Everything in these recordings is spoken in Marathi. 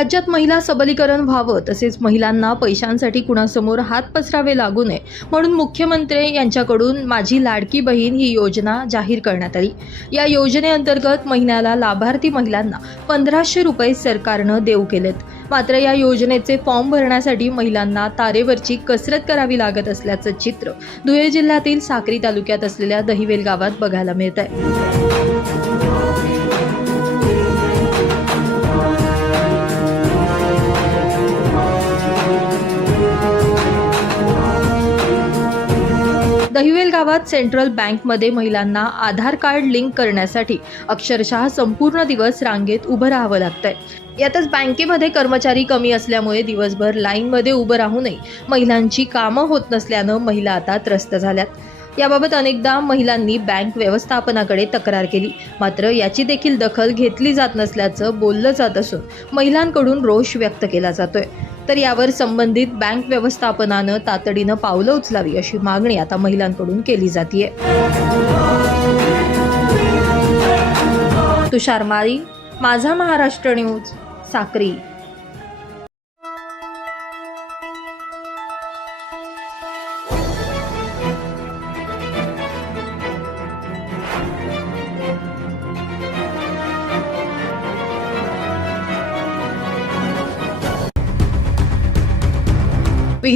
राज्यात महिला सबलीकरण व्हावं तसेच महिलांना पैशांसाठी कुणासमोर हात पसरावे लागू नये म्हणून मुख्यमंत्री यांच्याकडून माझी लाडकी बहीण ही योजना जाहीर करण्यात आली. या योजनेअंतर्गत महिन्याला लाभार्थी महिलांना पंधराशे रुपये सरकारनं देऊ केलेत. मात्र या योजनेचे फॉर्म भरण्यासाठी महिलांना तारेवरची कसरत करावी लागत असल्याचं चित्र धुळे जिल्ह्यातील साक्री तालुक्यात असलेल्या दहिवेल गावात बघायला मिळत आहे गावात सेंट्रल बँकमध्ये महिलांना आधार कार्ड लिंक करण्यासाठी अक्षरशः संपूर्ण दिवस रांगेत उभं राहावं लागतंय. यातच बँकेमध्ये कर्मचारी कमी असल्यामुळे दिवसभर लाईनमध्ये उभं राहूनही महिलांची कामं होत नसल्यानं महिला आता त्रस्त झाल्यात. याबाबत अनेकदा महिलांनी बँक व्यवस्थापनाकडे तक्रार केली. मात्र याची देखील दखल घेतली जात नसल्याचं बोललं जात असून महिलांकडून रोष व्यक्त केला जातोय. तर यावर संबंधित बँक व्यवस्थापनानं तातडीनं पावलं उचलावी अशी मागणी आता महिलांकडून केली जाते तुषार माळी माझा महाराष्ट्र न्यूज साक्री.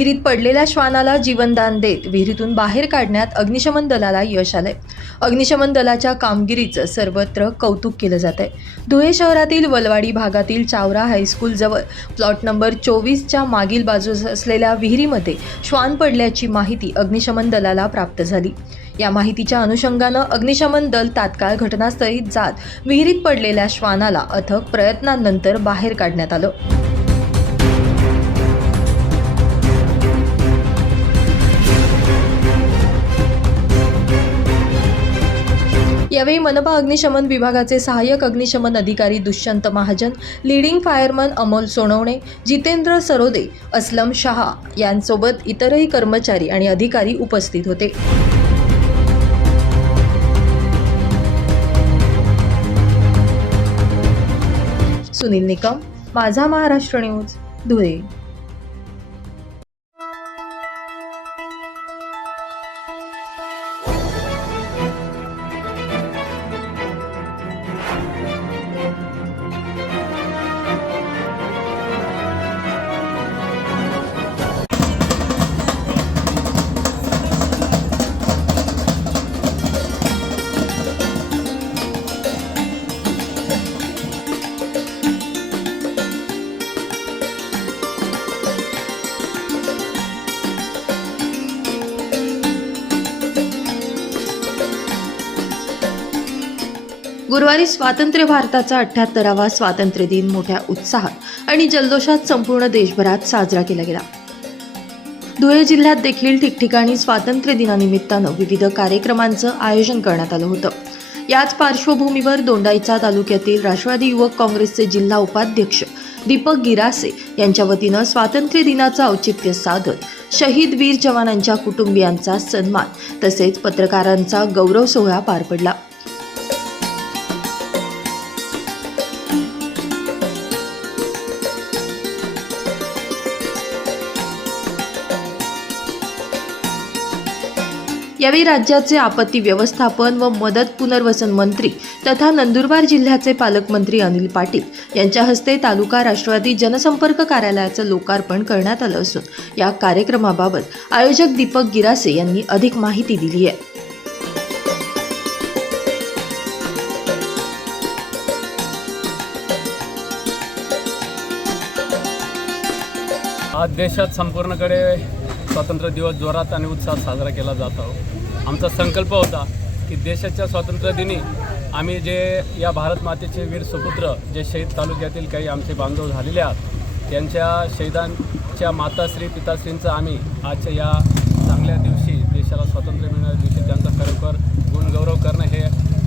विहिरीत पडलेल्या श्वानाला जीवनदान देत विहिरीतून बाहेर काढण्यात अग्निशमन दलाला यश आलंय. अग्निशमन दलाच्या कामगिरीचं सर्वत्र कौतुक केलं जात आहे धुळे शहरातील वलवाडी भागातील चावरा हायस्कूल जवळ प्लॉट नंबर चोवीसच्या मागील बाजूस असलेल्या विहिरीमध्ये श्वान पडल्याची माहिती अग्निशमन दलाला प्राप्त झाली. या माहितीच्या अनुषंगानं अग्निशमन दल तात्काळ घटनास्थळी जात विहिरीत पडलेल्या श्वानाला अथक प्रयत्नांनंतर बाहेर काढण्यात आलं. यावेळी मनपा अग्निशमन विभागाचे सहाय्यक अग्निशमन अधिकारी दुष्यंत महाजन लिडिंग फायरमन अमोल सोनवणे जितेंद्र सरोदे असलम शहा यांसोबत इतरही कर्मचारी आणि अधिकारी उपस्थित होते. सुनील निकम माझा महाराष्ट्र न्यूज धुळे. यावेळी स्वातंत्र्य भारताचा अठ्ठ्याहत्तरावा स्वातंत्र्य दिन मोठ्या उत्साहात आणि जल्लोषात संपूर्ण देशभरात साजरा केला गेला. धुळे जिल्ह्यात देखील ठिकठिकाणी स्वातंत्र्य दिनानिमित्तानं विविध कार्यक्रमांचं आयोजन करण्यात आलं होतं. याच पार्श्वभूमीवर दोंडाईचा तालुक्यातील राष्ट्रवादी युवक काँग्रेसचे जिल्हा उपाध्यक्ष दीपक गिरासे यांच्या वतीनं स्वातंत्र्य दिनाचं औचित्य साधत शहीद वीर जवानांच्या कुटुंबियांचा सन्मान तसेच पत्रकारांचा गौरव सोहळा पार पडला. यावेळी राज्याचे आपत्ती व्यवस्थापन व मदत पुनर्वसन मंत्री तथा नंदुरबार जिल्ह्याचे पालकमंत्री अनिल पाटील यांच्या हस्ते तालुका राष्ट्रवादी जनसंपर्क कार्यालयाचं लोकार्पण करण्यात आलं असून या कार्यक्रमाबाबत आयोजक दीपक गिरासे यांनी अधिक माहिती दिली आहे. आज देशात संपूर्णकडे स्वातंत्र्य दिवस जोरात आणि उत्साहात साजरा केला जातो आमचा संकल्प होता की देशाच्या स्वातंत्र्यदिनी आम्ही जे या भारत मातेचे वीर सुपुत्र जे शहीद तालुक्यातील काही आमचे बांधव झालेले आहात त्यांच्या शहीदांच्या माताश्री पिताश्रींचं आम्ही आजच्या या चांगल्या दिवशी देशाला स्वातंत्र्य मिळणाऱ्या दिवशी त्यांचा खरोखर गुणगौरव करणं हे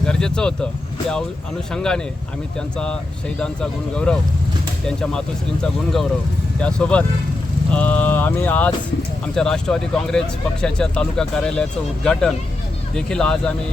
गरजेचं होतं. त्या अनुषंगाने आम्ही त्यांचा शहीदांचा गुणगौरव त्यांच्या मातोश्रींचा गुणगौरव त्यासोबत आम्ही आज आमच्या राष्ट्रवादी काँग्रेस पक्षाच्या तालुका कार्यालयाचं उद्घाटन देखील आज आम्ही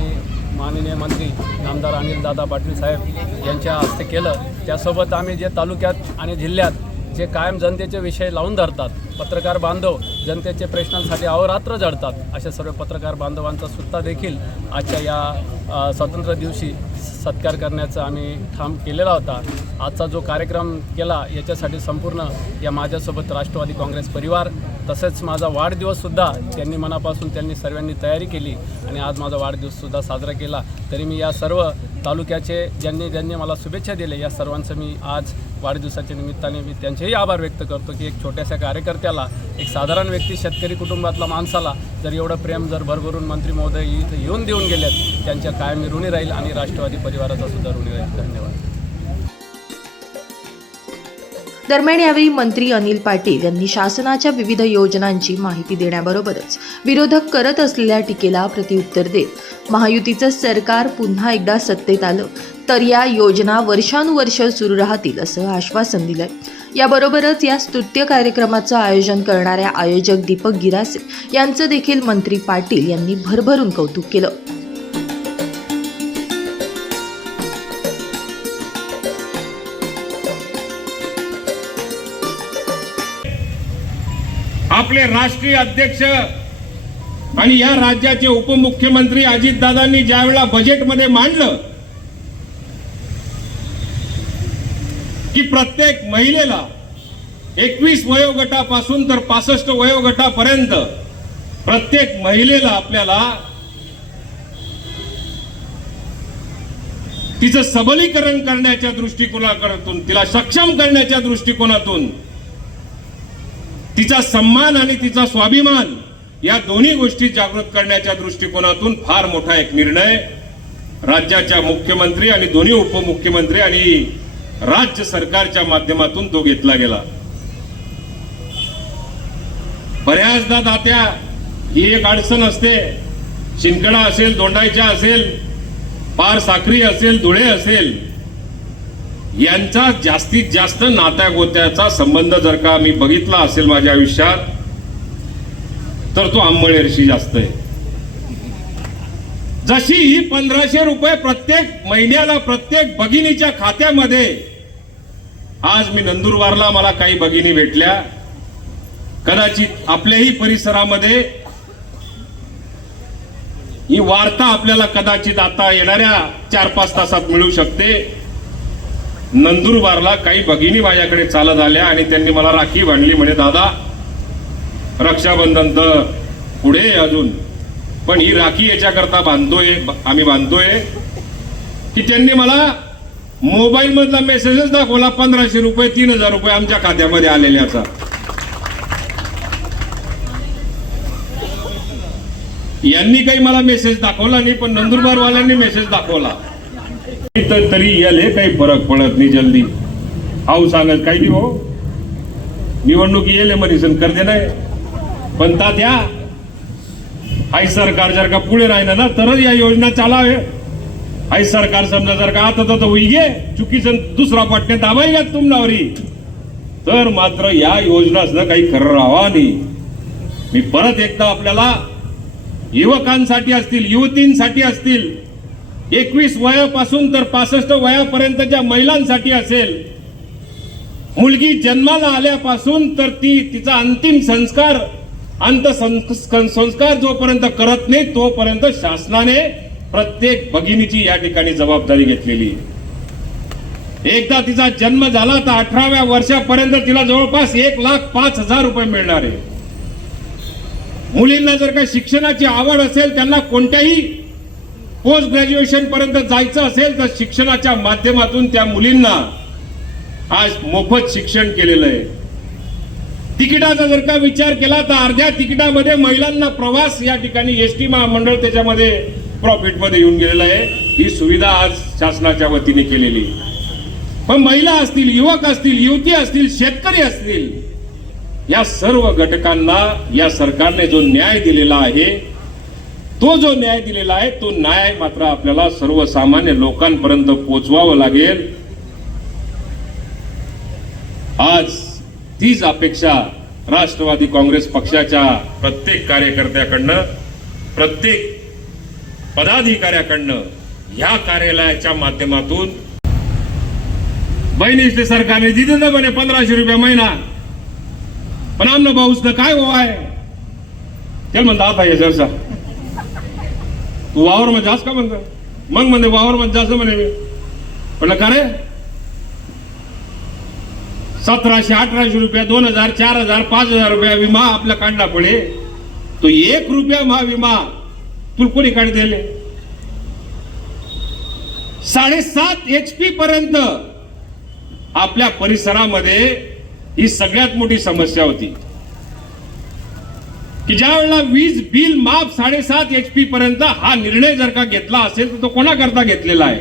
माननीय मंत्री नामदार अनिलदादा पाटील साहेब यांच्या हस्ते केलं. त्यासोबत आम्ही जे तालुक्यात आणि जिल्ह्यात जे कायम जनतेचे विषय लावून धरतात पत्रकार बांधव जनतेचे प्रश्नांसाठी अहोरात्र जडतात अशा सर्व पत्रकार बांधवांचा सुद्धा देखील आजच्या या स्वातंत्र्य दिवशी सत्कार करण्याचा आम्ही ठाम केलेला होता. आजचा जो कार्यक्रम केला याच्यासाठी संपूर्ण या माझ्यासोबत राष्ट्रवादी काँग्रेस परिवार तसेच माझा वाढदिवससुद्धा त्यांनी मनापासून त्यांनी सर्वांनी तयारी केली आणि आज माझा वाढदिवससुद्धा साजरा केला. तरी मी या सर्व तालुक्याचे ज्यांनी ज्यांनी मला शुभेच्छा दिल्या या सर्वांचं मी आज वाढदिवसाच्या निमित्ताने मी त्यांचेही आभार व्यक्त करतो की एक छोट्याशा कार्यकर्त्याला एक साधारण व्यक्ती शेतकरी कुटुंबातला माणसाला जर एवढं प्रेम जर भरभरून मंत्री महोदय इथं येऊन देऊन गेलेत त्यांच्या कायम ऋणी राहील आणि राष्ट्रवादी परिवाराचा सुद्धा ऋणी राहील. धन्यवाद. दरम्यान यावेळी मंत्री अनिल पाटील यांनी शासनाच्या विविध योजनांची माहिती देण्याबरोबरच विरोधक करत असलेल्या टीकेला प्रतिउत्तर देत महायुतीचं सरकार पुन्हा एकदा सत्तेत आलं तर या योजना वर्षानुवर्ष सुरू राहतील असं आश्वासन दिलंय. याबरोबरच या स्तुत्य कार्यक्रमाचं आयोजन करणाऱ्या आयोजक दीपक गिरासे यांचं देखील मंत्री पाटील यांनी भरभरून कौतुक केलं. आपले राष्ट्रीय अध्यक्ष आणि या राज्याचे उपमुख्यमंत्री अजितदादांनी ज्यावेळेला बजेटमध्ये मांडलं की प्रत्येक महिलेला एकवीस वयोगटापासून तर पासष्ट वयोगटापर्यंत प्रत्येक महिलेला आपल्याला तिचं सबलीकरण करण्याच्या दृष्टिकोनातून तिला सक्षम करण्याच्या दृष्टिकोनातून तिचा सन्मान आणि तिचा स्वाभिमान या दोन्ही गोष्टी जागृत करण्याच्या दृष्टिकोनातून फार मोठा एक निर्णय राज्याच्या मुख्यमंत्री आणि दोन्ही उपमुख्यमंत्री आणि राज्य सरकारच्या माध्यमातून तो घेतला गेला. बऱ्याचदा दात्या ही एक अडचण असते. शिंकडा असेल दोंडायच्या असेल पार साखरी असेल धुळे असेल यांचा जास्तीत जास्त नात्या गोत्याचा संबंध जर का मी बघितला असेल माझ्या आयुष्यात तर तो आंबळेरशी जास्त आहे. जशी ही पंधराशे रुपये प्रत्येक महिन्याला प्रत्येक भगिनीच्या खात्यामध्ये आज मी नंदुरबारला मला काही भगिनी भेटल्या. कदाचित आपल्याही परिसरामध्ये ही वार्ता आपल्याला कदाचित आता येणाऱ्या चार पाच तासात मिळू शकते. नंदुरबारला काही भगिनी माझ्याकडे चालत आल्या आणि त्यांनी मला राखी बांधली. म्हणे दादा रक्षाबंधन तर पुढे आहे अजून पण ही राखी याच्याकरता बांधतोय आम्ही बांधतोय. की त्यांनी मला मोबाईल मधला मेसेजच दाखवला पंधराशे रुपये तीन हजार रुपये आमच्या खात्यामध्ये आलेल्याचा. यांनी काही मला मेसेज दाखवला नाही पण नंदुरबार वाल्यांनी मेसेज दाखवला. तर तरी याले काही फरक पडत नाही जल्दी. हाऊ सांगत काही नाही हो? निवडणुकी येले मरीसन करते नाही. पण तात्या आई सरकार जर का पुढे राहिलं ना तरच या योजना चालावे. आई सरकार समजा जर का आता तर उगे चुकीचं दुसरा पटकन दाबाई घ्या तुमनावरी. तर मात्र या योजनाच काही खरं राहावा नाही. मी परत एकदा आपल्याला युवकांसाठी असतील युवतींसाठी असतील एकवीस वयापासून तर पासष्ट वयापर्यंतच्या महिलांसाठी असेल. मुलगी जन्माला आल्यापासून तर ती तिचा अंतिम संस्कार अंत संस्कार जोपर्यंत करत नाही तोपर्यंत शासनाने प्रत्येक भगिनीची या ठिकाणी जबाबदारी घेतलेली. एकदा तिचा जन्म झाला तर अठराव्या वर्षापर्यंत तिला जवळपास एक लाख पाच हजार रुपये मिळणार आहे. मुलींना जर का शिक्षणाची आवड असेल त्यांना कोणत्याही पोस्ट ग्रॅज्युएशन पर्यंत जायचं असेल तर शिक्षणाच्या माध्यमातून त्या मुलींना आज मोफत शिक्षण केलेलं आहे तिकिटाचा जर का विचार केला तर अर्ध्या तिकिटामध्ये महिलांना प्रवास या ठिकाणी एस टी महामंडळ त्याच्यामध्ये प्रॉफिटमध्ये येऊन गेलेलं आहे ही सुविधा आज शासनाच्या वतीने केलेली आहे. पण महिला असतील युवक असतील युवती असतील शेतकरी असतील या सर्व घटकांना या सरकारने जो न्याय दिलेला आहे तो जो न्याय दिलेला आहे तो न्याय मात्र आपल्याला सर्वसामान्य लोकांपर्यंत पोचवावं लागेल. आज तीच अपेक्षा राष्ट्रवादी काँग्रेस पक्षाच्या प्रत्येक कार्यकर्त्याकडनं प्रत्येक पदाधिकाऱ्याकडनं ह्या कार्यालयाच्या माध्यमातून बहिणीसले सरकारने दिले ना म्हणे पंधराशे रुपये महिना. पण आमनं भाऊसनं काय हो आहे? त्याला म्हणता आता हे तू वावर म्हणजे मध्ये का म्हणतो? मग म्हणे वावर म्हणजे मध्ये जास्त म्हणे मी. म्हणलं का रे? सतराशे अठराशे रुपया दोन हजार चार हजार पाच हजार रुपया विमा आपला काढला पडे तो एक रुपया महा विमा तुला कोणी काढ दिले? साडेसात एच पी पर्यंत आपल्या परिसरामध्ये ही सगळ्यात मोठी समस्या होती. की ज्या वेळेला वीज बिल माफ साडेसात एच पी पर्यंत हा निर्णय जर का घेतला असेल तर तो कोणाकरता घेतलेला आहे?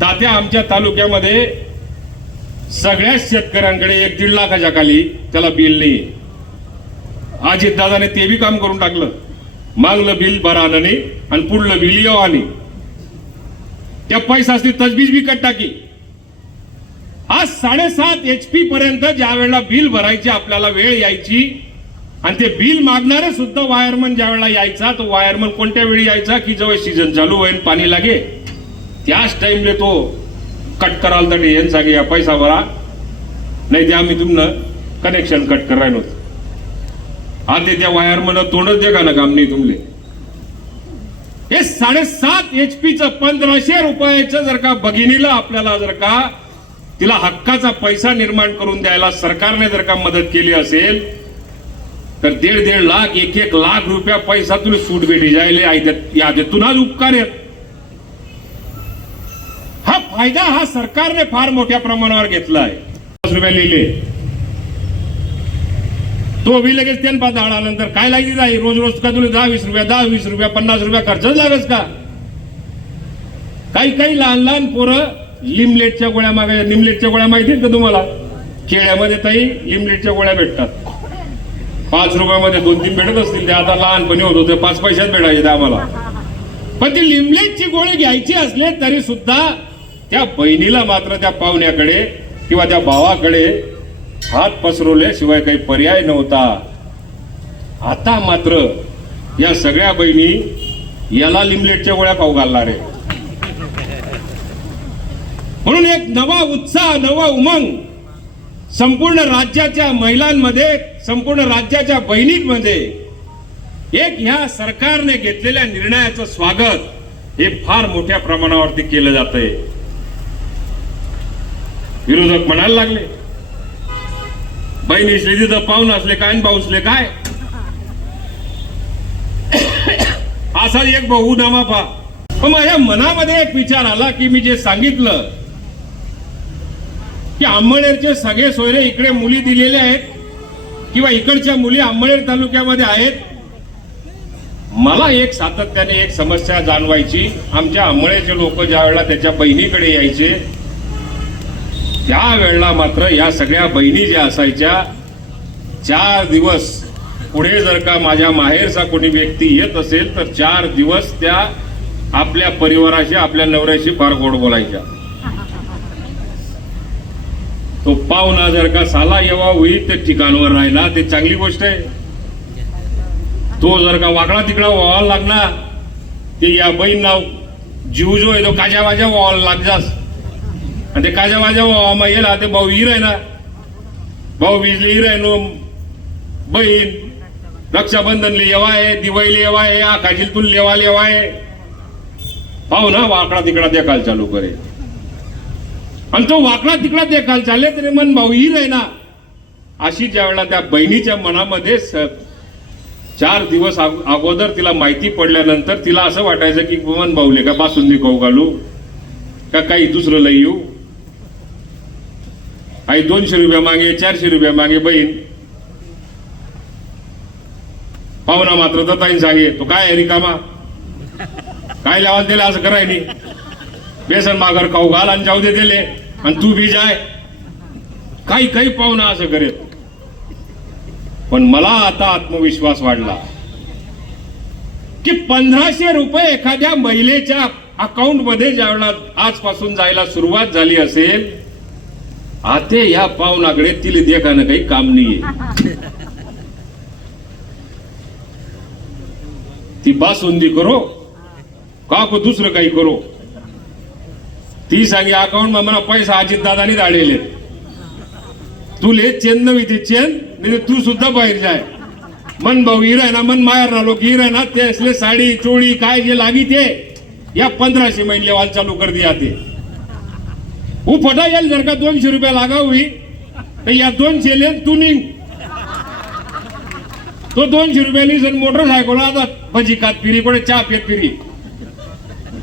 तात्या आमच्या तालुक्यामध्ये सगळ्याच शेतकऱ्यांकडे एक दीड लाखाच्या खाली त्याला बिल नाही अजित दादाने ते बी काम करून टाकलं. मागलं बिल बरं आलं नाही आणि पुढलं बिल येऊ आणि त्या पैसा असली तजबीज बी कट टाकी. आज साडेसात एच पी पर्यंत ज्या वेळेला बिल भरायची आपल्याला वेळ यायची आणि ते बिल मागणारे सुद्धा वायरमन ज्या वेळेला यायचा तो वायरमन कोणत्या वेळी यायचा की जेव्हा सीझन चालू होईल पाणी लागे? त्याच टाइमले तो कट कराल तर येन सांगे या पैसा भरा. नाही ते आम्ही तुमनं कनेक्शन कट करायला होत. आता त्या वायरमन तोंडच दे का ना काम नाही तुमले. हे साडेसात एच पीचं पंधराशे रुपयाचं जर का भगिनीला आपल्याला जर का तिला हक्काचा पैसा निर्माण करून द्यायला सरकारने जर का मदत केली असेल तर दीड दीड लाख एक एक लाख रुपया पैसा तुला सूट भेटी जायले आयत्यात- यादीतून आज उपकार आहेत. हा फायदा हा सरकारने फार मोठ्या प्रमाणावर घेतला आहे. रुपया लिहिले. तो बी लगेच त्यान पाच आल्यानंतर काय लागली नाही रोज रोज का तुला दहा वीस रुपया दहा वीस रुपया पन्नास रुपया खर्चच लागेच का? काही काही लहान लहान पोरं लिमलेटच्या गोळ्या मागे लिमलेटच्या गोळ्या माहिती आहेत का तुम्हाला? खेड्यामध्ये ताई लिमलेटच्या गोळ्या भेटतात. पाच रुपयामध्ये दोन तीन भेटत असतील ते आता लहानपणी होत होते पाच पैशात भेटायचे ते आम्हाला. पण ती लिमलेटची गोळी घ्यायची असले तरी सुद्धा त्या बहिणीला मात्र त्या पाहुण्याकडे किंवा त्या भावाकडे हात पसरवल्याशिवाय काही पर्याय नव्हता. आता मात्र या सगळ्या बहिणी याला लिमलेटच्या गोळ्या खाऊ घालणार आहे. म्हणून एक नवा उत्साह नवा उमंग संपूर्ण राज्याच्या महिलांमध्ये संपूर्ण राज्याच्या बहिणींमध्ये एक ह्या सरकारने घेतलेल्या निर्णयाचं स्वागत हे फार मोठ्या प्रमाणावरती केलं जात आहे विरोधक म्हणायला लागले बहिणी असले तिथं पाहून असले काय आणि काय? असा एक बहु नामा पा पण माझ्या मनामध्ये एक विचार आला की मी जे सांगितलं की आंबळेरचे सगळे सोयरे इकडे मुली दिलेले आहेत किंवा इकडच्या मुली अंमळेर तालुक्यामध्ये आहेत मला एक सातत्याने एक समस्या जाणवायची. आमच्या आंबळेचे लोक ज्या वेळेला त्याच्या बहिणीकडे यायचे त्या वेळेला मात्र या सगळ्या बहिणी ज्या असायच्या चार दिवस पुढे जर का माझ्या माहेरचा कोणी व्यक्ती येत असेल तर चार दिवस त्या आपल्या परिवाराशी आपल्या नवऱ्याशी फार गोड बोलायच्या. तो पाहुणा जर का साला येवा होईल त्या ठिकाणवर राहिला ते चांगली गोष्ट आहे. तो जर का वाकडा तिकडा व्हावा लागला ते या बहीण नाव जीव जो आहे तो काजा वाजा व्हावा लागजास आणि ते काजा वाजा व्हावा येला ते भाऊ हिर आहे ना. भाऊ बिजली हिर आहे नो बहीण. रक्षाबंधन लेवा आहे दिवाळी लेवा आहे आकाशील तुल लेवा लेवा आहे. पाहू ना वाकडा तिकडा देखाल चालू करे आणि तो वाकडा तिकडा देखाल. चालले तरी मन भाऊ ही आहे ना अशी ज्या वेळेला त्या बहिणीच्या मनामध्ये चार दिवस अगोदर तिला माहिती पडल्यानंतर तिला असं वाटायचं की मन भाऊले का बासुंदी खाऊ घालू? का काही दुसरं लई येऊ? काही दोनशे रुपया मागे चारशे रुपया मागे बहीण. पाहुणा मात्र दत्ताईन सांगे तो काय आहे रिकामा? काय लावाल दिले असं कराय नाही बेसन मागर खाऊ घाल आणि जाऊ दे दिले आणि तू बी जाय. काही काही पाहुणा असं करेल. पण मला आता आत्मविश्वास वाढला की पंधराशे रुपये एखाद्या महिलेच्या अकाउंटमध्ये ज्यावेळेला आजपासून जायला सुरुवात झाली असेल आते या पाहुणाकडे तिला देखानं काही काम नाहीये. ती बासुंदी करो का को दुसरं काही करो. ती सांगी अकाउंटमा मला पैसा अजित दादानी तू ले चेन नवी ते चेन नाही म्हणजे तू सुद्धा बाहेर जाय. मन भाऊ हिर आहे ना मन मायर ना लोक हिर आहे ना ते असले साडी चोळी काय जे लागी ते या पंधराशे महिने वाल चालू कर दिया ते. उफटा येईल जर का दोनशे रुपये हुई तर या दोनशे लेन तू निघ. तो दोनशे रुपयानी जर मोटरसायकल आता भजी कात पिरी कोणी चहा पेत पिरी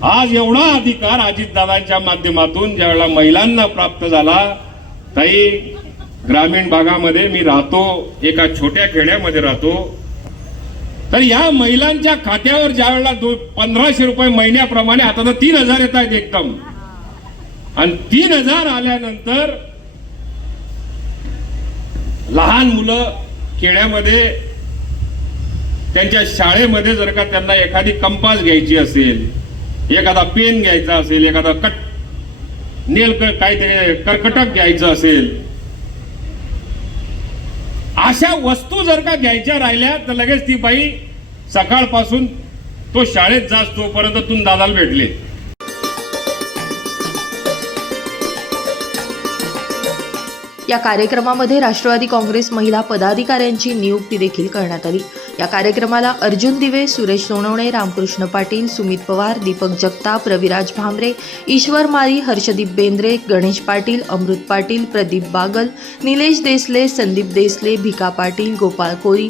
आज एवढा अधिकार अजितदादांच्या माध्यमातून ज्यावेळेला महिलांना प्राप्त झाला ताई ग्रामीण भागामध्ये मी राहतो एका छोट्या खेड्यामध्ये राहतो. तर या महिलांच्या खात्यावर ज्यावेळेला दो पंधराशे रुपये महिन्याप्रमाणे आता तर तीन हजार येत आहेत एकदम. आणि तीन हजार आल्यानंतर लहान मुलं खेड्यामध्ये त्यांच्या शाळेमध्ये जर का त्यांना एखादी कंपास घ्यायची असेल एखादा पेन घ्यायचा असेल एखादा कट नेल काहीतरी कर्कटक घ्यायचं असेल अशा वस्तू जर का घ्यायच्या राहिल्या तर लगेच ती बाई सकाळपासून तो शाळेत जास तोपर्यंत तुम दादाला भेटले. या कार्यक्रमामध्ये राष्ट्रवादी काँग्रेस महिला पदाधिकाऱ्यांची नियुक्ती देखील करण्यात आली. या कार्यक्रमाला अर्जुन दिवे सुरेश सोनवणे रामकृष्ण पाटील सुमित पवार दीपक जगताप रविराज भांबरे ईश्वर माळी हर्षदीप बेंद्रे गणेश पाटील अमृत पाटील प्रदीप बागल निलेश देसले संदीप देसले भिका पाटील गोपाळ कोळी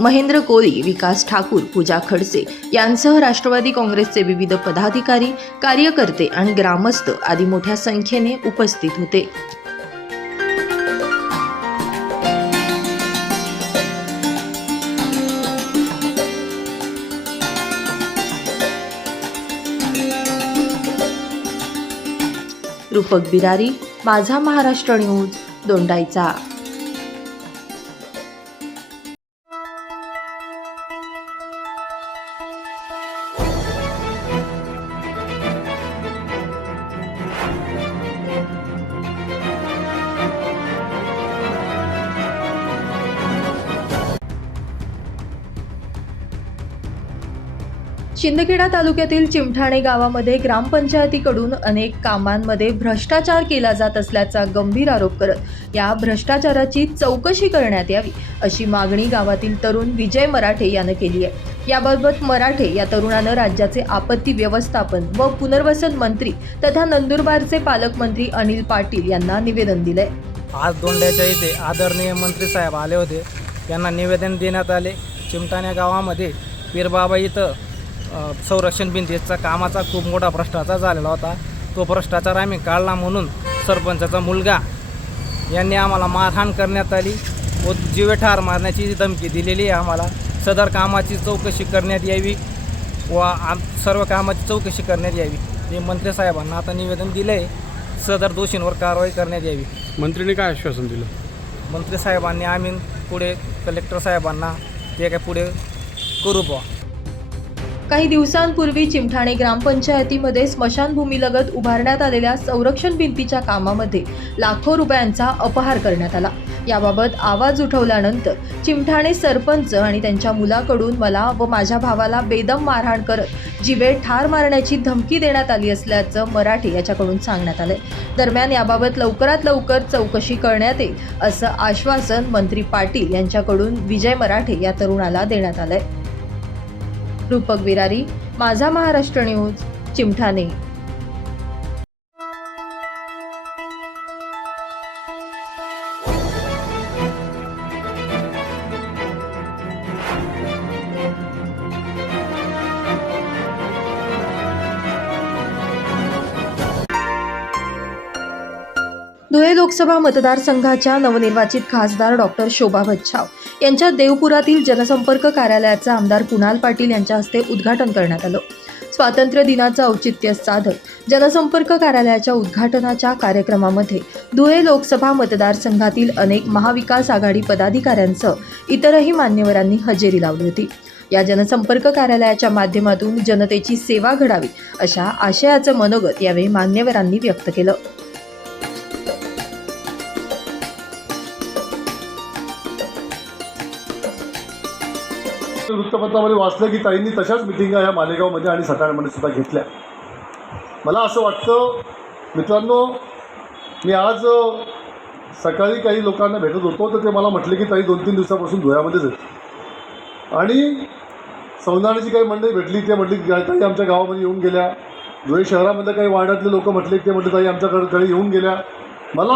महेंद्र कोळी विकास ठाकूर पूजा खडसे यांसह राष्ट्रवादी काँग्रेसचे विविध पदाधिकारी कार्यकर्ते आणि ग्रामस्थ आदी मोठ्या संख्येने उपस्थित होते. रूपक बिरारी माझा महाराष्ट्र न्यूज दोंडाईचा. शिंदखेडा तालुक्यातील चिमठाणे गावामध्ये ग्रामपंचायतीकडून अनेक कामांमध्ये भ्रष्टाचार केला जात असल्याचा गंभीर आरोप करत या भ्रष्टाचाराची चौकशी करण्यात यावी अशी मागणी गावातील तरुण विजय मराठे यानं केली आहे. याबाबत मराठे या तरुणानं राज्याचे आपत्ती व्यवस्थापन व पुनर्वसन मंत्री तथा नंदुरबारचे पालकमंत्री अनिल पाटील यांना निवेदन दिलंय. आज दोंड्याच्या इथे आदरणीय मंत्री साहेब आले होते. त्यांना निवेदन देण्यात आले. चिमटाण्या गावामध्ये पीरबाबा इथं संरक्षण भिंतीचा कामाचा खूप मोठा भ्रष्टाचार झालेला होता. तो भ्रष्टाचार आम्ही काढला म्हणून सरपंचाचा मुलगा यांनी आम्हाला मारहाण करण्यात आली. व जीवे ठार मारण्याची धमकी दिलेली आहे आम्हाला. सदर कामाची चौकशी करण्यात यावी व आम सर्व कामाची चौकशी करण्यात यावी. हे मंत्री साहेबांना आता निवेदन दिलं आहे सदर दोषींवर कारवाई करण्यात यावी. मंत्र्यांनी काय आश्वासन दिलं? मंत्री साहेबांनी आम्ही पुढे कलेक्टर साहेबांना ते काय पुढे करू बुवा. काही दिवसांपूर्वी चिमठाणे ग्रामपंचायतीमध्ये स्मशानभूमीलगत उभारण्यात आलेल्या संरक्षण भिंतीच्या कामामध्ये लाखो रुपयांचा अपहार करण्यात आला. याबाबत आवाज उठवल्यानंतर चिमठाणे सरपंच आणि त्यांच्या मुलाकडून मला व माझ्या भावाला बेदम मारहाण करत जिवे ठार मारण्याची धमकी देण्यात आली असल्याचं मराठे याच्याकडून सांगण्यात आलंय. दरम्यान याबाबत लवकरात लवकर चौकशी करण्यात येईल असं आश्वासन मंत्री पाटील यांच्याकडून विजय मराठे या तरुणाला देण्यात आलंय. रूपक बिरारी माझा महाराष्ट्र न्यूज चिमठाणे. धुळे लोकसभा मतदारसंघाच्या नवनिर्वाचित खासदार डॉक्टर शोभा बच्छाव. यांच्या देवपुरातील जनसंपर्क कार्यालयाचं आमदार कुणाल पाटील यांच्या हस्ते उद्घाटन करण्यात आलं. स्वातंत्र्य दिनाचं औचित्य साधत जनसंपर्क कार्यालयाच्या उद्घाटनाच्या कार्यक्रमामध्ये धुळे लोकसभा मतदारसंघातील अनेक महाविकास आघाडी पदाधिकाऱ्यांसह इतरही मान्यवरांनी हजेरी लावली होती. या जनसंपर्क कार्यालयाच्या माध्यमातून जनतेची सेवा घडावी अशा आशयाचं मनोगत यावेळी मान्यवरांनी व्यक्त केलं. वृत्तपत्रामध्ये वाचलं की ताईंनी तशाच मिटिंगा ह्या मालेगावमध्ये आणि सटाण्यामध्ये सुद्धा घेतल्या. मला असं वाटतं मित्रांनो मी आज सकाळी काही लोकांना भेटत होतो तर ते मला म्हटले की ताई दोन तीन दिवसापासून धुळ्यामध्येच आहेत. आणि सौंदाण्याची काही मंडळी भेटली ते म्हटली की ताई आमच्या गावामध्ये येऊन गेल्या. धुळे शहरामध्ये काही वार्डातले लोक म्हटले ते म्हटले ताई आमच्याकडे येऊन गेल्या. मला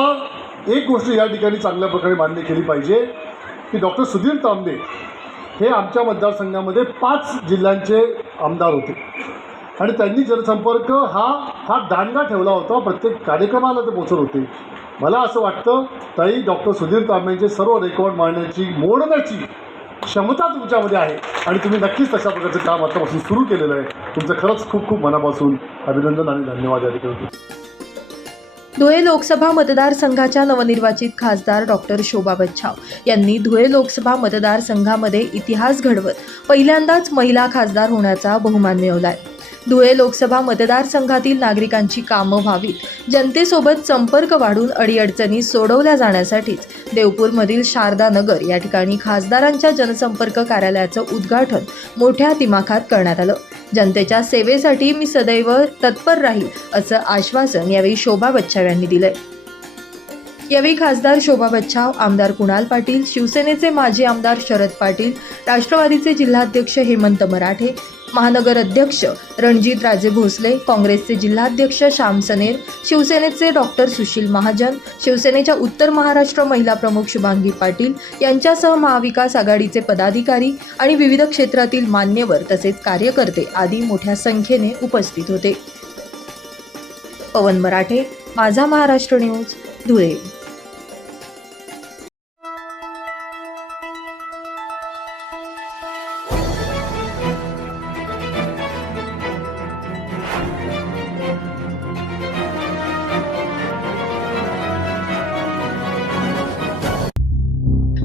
एक गोष्ट या ठिकाणी चांगल्या प्रकारे मान्य केली पाहिजे की डॉक्टर सुधीर तांबे हे आमच्या मतदारसंघामध्ये पाच जिल्ह्यांचे आमदार होते. आणि त्यांनी जनसंपर्क हा हा दांडगा ठेवला होता. प्रत्येक कार्यक्रमाला ते पोचत होते. मला असं वाटतं ताई डॉक्टर सुधीर तांबेंचे सर्व रेकॉर्ड मांडण्याची मोडण्याची क्षमता तुमच्यामध्ये आहे. आणि तुम्ही नक्कीच तशा प्रकारचं काम आतापासून सुरू केलेलं आहे. तुमचं खरंच खूप खूप मनापासून अभिनंदन आणि धन्यवाद या ठिकाणी. धुळे लोकसभा मतदारसंघाच्या नवनिर्वाचित खासदार डॉक्टर शोभा बच्छाव यांनी धुळे लोकसभा मतदारसंघामध्ये इतिहास घडवत पहिल्यांदाच महिला खासदार होण्याचा बहुमान मिळवलाय. धुळे लोकसभा मतदारसंघातील नागरिकांची कामं व्हावीत. जनतेसोबत संपर्क वाढून अडीअडचणी सोडवल्या जाण्यासाठीच देवपूरमधील शारदा नगर या ठिकाणी खासदारांच्या जनसंपर्क कार्यालयाचं उद्घाटन मोठ्या दिमाखात करण्यात आलं. जनतेच्या सेवेसाठी मी सदैव तत्पर राहील असं आश्वासन यावेळी शोभा बच्छाव यांनी दिलंय. यावेळी खासदार शोभा बच्छाव आमदार कुणाल पाटील शिवसेनेचे माजी आमदार शरद पाटील राष्ट्रवादीचे जिल्हाध्यक्ष हेमंत मराठे महानगर अध्यक्ष रणजित राजे भोसले काँग्रेसचे जिल्हाध्यक्ष श्याम सनेर शिवसेनेचे डॉक्टर सुशील महाजन शिवसेनेच्या उत्तर महाराष्ट्र महिला प्रमुख शुभांगी पाटील यांच्यासह महाविकास आघाडीचे पदाधिकारी आणि विविध क्षेत्रातील मान्यवर तसेच कार्यकर्ते आदी मोठ्या संख्येने उपस्थित होते. पवन मराठे माझा महाराष्ट्र न्यूज धुळे.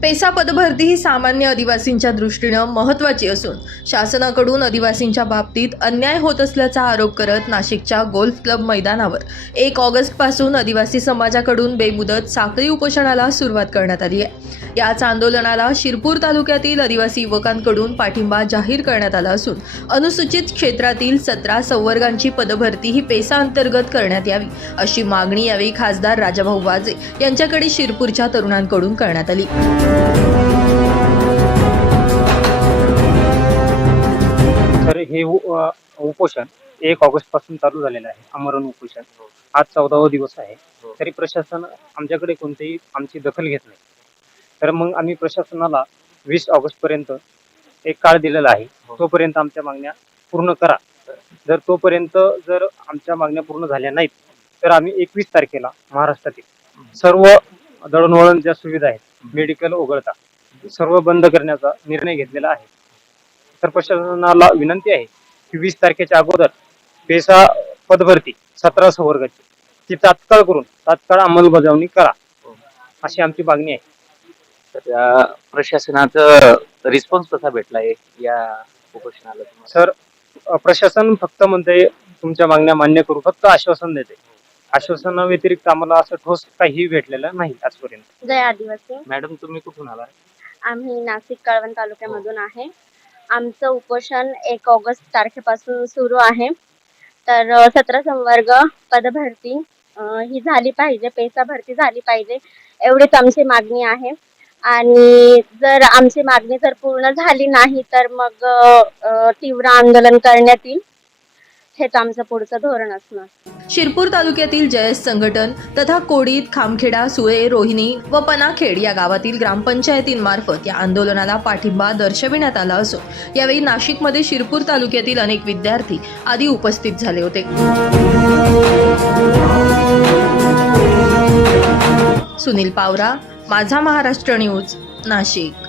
पेसा पदभरती ही सामान्य आदिवासींच्या दृष्टीनं महत्त्वाची असून शासनाकडून आदिवासींच्या बाबतीत अन्याय होत असल्याचा आरोप करत नाशिकच्या गोल्फ क्लब मैदानावर एक ऑगस्टपासून आदिवासी समाजाकडून बेमुदत साखळी उपोषणाला सुरुवात करण्यात आली आहे. याच आंदोलनाला शिरपूर तालुक्यातील आदिवासी युवकांकडून पाठिंबा जाहीर करण्यात आला असून अनुसूचित क्षेत्रातील सतरा संवर्गांची पदभरती ही पेसा अंतर्गत करण्यात यावी अशी मागणी यावेळी खासदार राजाभाऊ वाजे यांच्याकडे शिरपूरच्या तरुणांकडून करण्यात आली. तर हे उपोषण एक ऑगस्टपासून चालू झालेलं आहे. आमरण उपोषण. आज चौदावा दिवस आहे. तरी प्रशासन आमच्याकडे कोणतीही आमची दखल घेत नाही. तर मग आम्ही प्रशासनाला वीस ऑगस्ट पर्यंत एक काळ दिलेला आहे. तोपर्यंत आमच्या मागण्या पूर्ण करा. जर तोपर्यंत जर आमच्या मागण्या पूर्ण झाल्या नाहीत तर आम्ही एकवीस तारखेला महाराष्ट्रातील सर्व दळणवळण ज्या सुविधा आहेत मेडिकल वगळता सर्व बंद करण्याचा निर्णय घेतलेला आहे. तर प्रशासनाला विनंती आहे की वीस तारखेच्या अगोदर पेसा पदभरती सतरा संवर्गाची ती तात्काळ करून तात्काळ अंमलबजावणी करा. अशी आमची मागणी आहे. तर प्रशासनाचा रिस्पॉन्स कसा भेटलाय या उपोषणाला? सर प्रशासन फक्त म्हणते तुमच्या मागण्या मान्य करू फक्त आश्वासन देते आश्वासना व्यतिरिक्त आम्हाला असं ठोस काही भेटलेलं नाही आजपर्यंत. जय आदिवासी. मॅडम तुम्ही कुठून आला आम्ही नाशिक कळवण तालुक्यामधून आहे. आमचं उपोषण एक ऑगस्ट तारखेपासून सुरू आहे. तर अ, सतरा संवर्ग पदभरती अ, ही झाली पाहिजे पेसा भरती झाली पाहिजे एवढीच आमची मागणी आहे. आणि जर आमची मागणी जर पूर्ण झाली नाही तर मग अ, अ, तीव्र आंदोलन करण्यात येईल. हेच आमचं पुढचं धोरण असणार. शिरपूर तालुक्यातील जयस संघटन तथा कोडीत खामखेडा सुळे रोहिणी व पनाखेड या गावातील ग्रामपंचायतींमार्फत या आंदोलनाला पाठिंबा दर्शविण्यात आला असून यावेळी नाशिकमध्ये शिरपूर तालुक्यातील अनेक विद्यार्थी आदी उपस्थित झाले होते. सुनील पावरा माझा महाराष्ट्र न्यूज नाशिक.